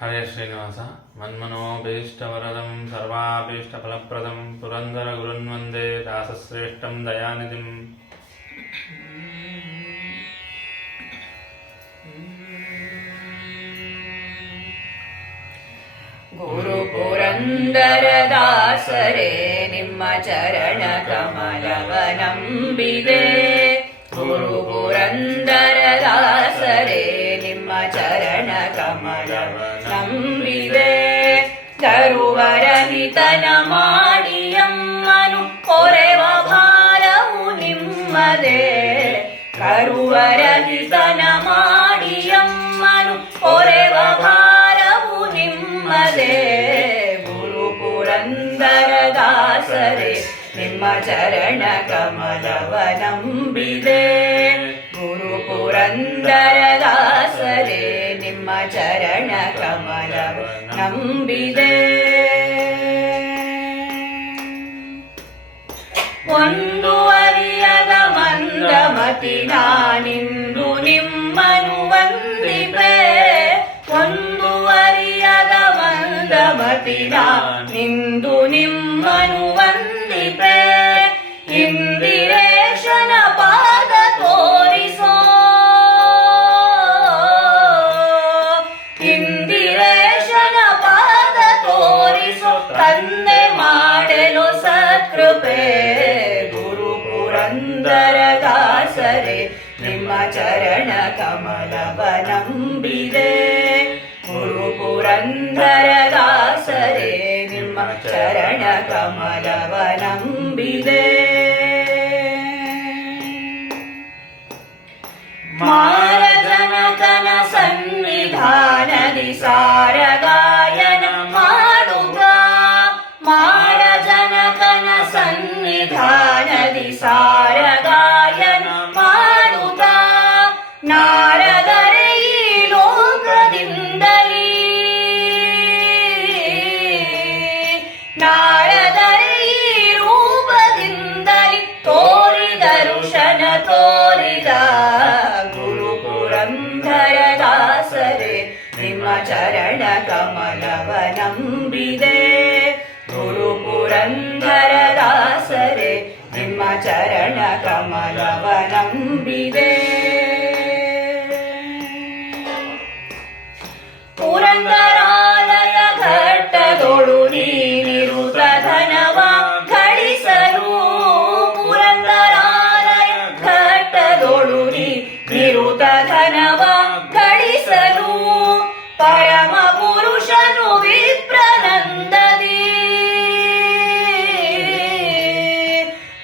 ಹರೇ ಶ್ರೀನಿವಾಸ ಮನ್ಮನೋಭೀಷ್ಟವರದಂ ಸರ್ವಾಭೀಷ್ಟಫಲಪ್ರದಂ ಪುರಂದರ ಗುರುನ್ವಂದೇ ದಾಸಶ್ರೇಷ್ಠಂ ದಯಾನಿಧಿಂ. ಗುರು ಪುರಂದರ ದಾಸರೇ ನಿಮ್ಮ ಚರಣ ಕಮಲವ ನಂಬಿದೆ. ಗುರು ಪುರಂದರ ದಾಸರೇ ನಿಮ್ಮ ಚರಣ ಕಮಲವ ನಂಬಿದೆ. ಕರುವರಹಿತನ ಮಾಡಿಯಮ್ಮನು ಕೊರೆವ ಭಾರವು ನಿಮ್ಮದೇ. ಕರುವರಹಿತನ ಮಾಡಿಯಮ್ಮನು ಕೊರೆವ ಭಾರವು ನಿಮ್ಮದೇ. ಗುರು ಪುರಂದರ ದಾಸರೇ ನಿಮ್ಮ ಚರಣ ಕಮಲವ ನಂಬಿದೆ. ಗುರು ಪುರಂದರ ದಾಸರೇ ನಿಮ್ಮ ಚರಣ ಕಮಲವ ನಂಬಿದೆ. ಒಂದು ಅರಿಯದ ಮಂದಮತಿ ನಾನಿಂದು ನಿಮ್ಮನು ವಂದಿಪೆ. ಒಂದು ಅರಿಯದ ಮಂದಮತಿ ನಾನಿಂದು ನಿಮ್ಮನು ವಂದಿಪೆ. ಇಂದಿರೇಶನ ಪಾದ ತೋರಿಸೋ, ಇಂದಿರೇಶನ ಪಾದ ತೋರಿಸೋ ತಂದೆ ಮಾಡಲು ಸತ್ಕೃಪೆ. ಗುರು ಪುರಂದರ ದಾಸರೇ ನಿಮ್ಮ ಚರಣ ಕಮಲವ ನಂಬಿದೆ. ಗುರು ಪುರಂದರ ದಾಸರೇ ನಿಮ್ಮ ಚರಣ ಕಮಲವ ನಂಬಿದೆ. ಮಾರಜನಕನ ಸನ್ನಿಧಾನದಿ ಸಾರ ಗಾಯನ ಮಾಡುತ್ತ. ಮಾರಜನಕನ ಸನ್ನಿಧಾನದಿ ಸಾರ ಗಾಯನ ಮಾಡುತ್ತ. ನಾರದರೆ ಈ ಲೋಕದಿಂದಲೀ, ನಾರದರೆ ಈ ರೂಪದಿಂದಲೀ ತೋರಿದ ಋಷನ ತೋರಿದ. ಗುರು ಪುರಂದರ ದಾಸರೇ ನಿಮ್ಮ ಚರಣ ಕಮಲವ ನಂಬಿದೆ. ಗುರು ಪುರಂದರ ದಾಸರೇ ನಿಮ್ಮ ಚರಣ ಕಮಲವ ನಂಬಿದೆ. ಪುರಂದರಾಲಯ ಘಟ್ಟದೊಳು ನೀನಿರುತ್ತ ಧನವ ಗಳಿಸಲು. ಪುರಂದರಾಲಯ ಘಟ್ಟದೊಳು ನೀನಿರುತ್ತ ಧನವ ಗಳಿಸಲು. ಪರಮ ಪುರುಷನು ವಿಪ್ರನಂದದಿ,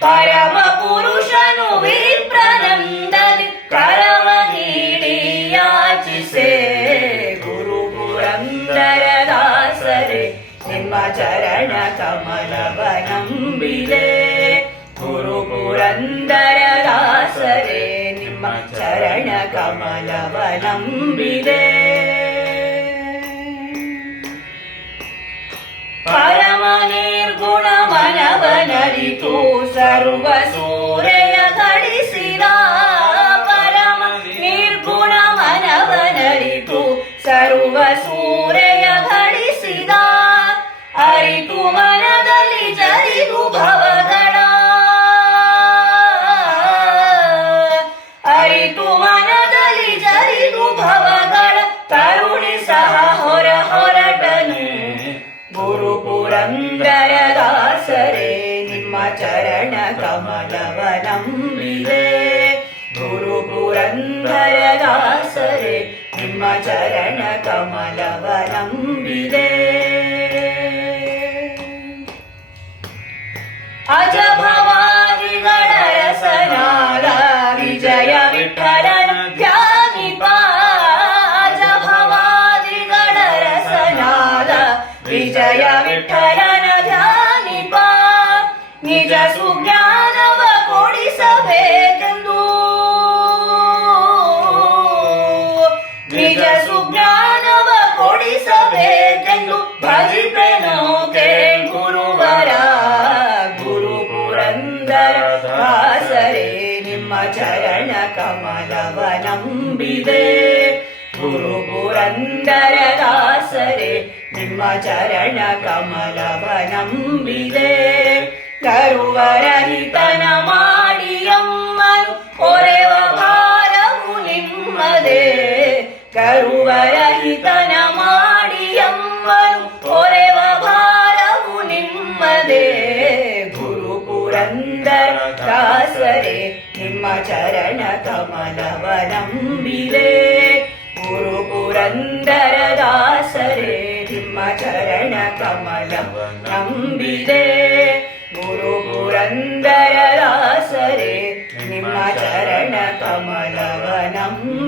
ಪರಮ ಪುರುಷನು ವಿಪ್ರನಂದದಿ ಕರವ ನೀಡಿ ಯಾಚಿಸೆ. ಗುರು ಪುರಂದರ ದಾಸರೇ ನಿಮ್ಮ ಚರಣ ಕಮಲವ ನಂಬಿದೆ. ಗುರು ಪುರಂದರ ದಾಸರೇ ನಿಮ್ಮ ಚರಣ ಕಮಲವ ನಂಬಿದೆ. ಪರಮ ನಿರ್ಗುಣ ಮನವನರಿತು ಸರ್ವ ಸೂರೆಯ ಗಳಿಸಿದ. ಪರಮ ನಿರ್ಗುಣ ಮನವನರಿತು ಸರ್ವ ಸೂರೆಯ ಗಳಿಸಿದ. ಅರಿತು ಮನದಲ್ಲಿ ಜರಿದು ಭವಗಳ, ಅರಿತು ಮನದಲ್ಲಿ ಜರಿದು ಭವಗಳ ಕರುಣಿಸಹ ಹೊರ ಹೊರಟನು. ಗುರು ಪುರಂದರ ದಾಸರೇ ನಿಮ್ಮ ಚರಣ ಕಮಲವ ನಂಬಿದೆ. ಗುರು ಪುರಂದರ ದಾಸರೇ ನಿಮ್ಮ ಚರಣ ಕಮಲವ ನಂಬಿದೆ. ಅಜಭವಾದಿಗಳ ರಸನಾದ ವಿಜಯ ವಿಠಲನ ಧ್ಯಾನಿಪ. ಅಜಭವಾದಿಗಳ ರಸನಾದ ವಿಜಯ ವಿಠಲನ ಧ್ಯಾನಿಪ. ನಿಜ ಸುಜ್ಞಾನವ ಕೊಡಿಸಬೇಕೆಂದು, ನಿಜ ಸುಜ್ಞಾನವ ಕೊಡಿಸಬೇಕೆಂದು ಭಜಿಪೆನೋ ಗುರುವರ. ಗುರು ಪುರಂದರ ದಾಸರೇ ನಿಮ್ಮ ಚರಣ ಕಮಲವ ನಂಬಿದೆ. ಗುರು ಪುರಂದರ ದಾಸರೇ ದಾಸರೇ ನಿಮ್ಮ ಚರಣ ಕಮಲವ ನಂಬಿದೆ ಗರುವರಹಿತನ ಮಾಡಿಯಮ್ಮನು ಹೊರೆವ ಭಾರವು ನಿಮ್ಮದೇ ಗರುವರಹಿತನ ಮಾಡಿಯಮ್ಮನು ಹೊರೆವ ಭಾರವು ನಿಮ್ಮದೇ ಗುರು ಪುರಂದರ ದಾಸರೇ ನಿಮ್ಮ ಚರಣ ಕಮಲವ ನಂಬಿದೆ ಗುರು ಪುರಂದರ ದಾಸರೇ ನಿಮ್ಮ ಚರಣ ಕಮಲವ ನಂಬಿದೆ ಗುರು ಪುರಂದರ ದಾಸರೇ ನಿಮ್ಮ ಚರಣ ಕಮಲವ ನಂಬಿದೆ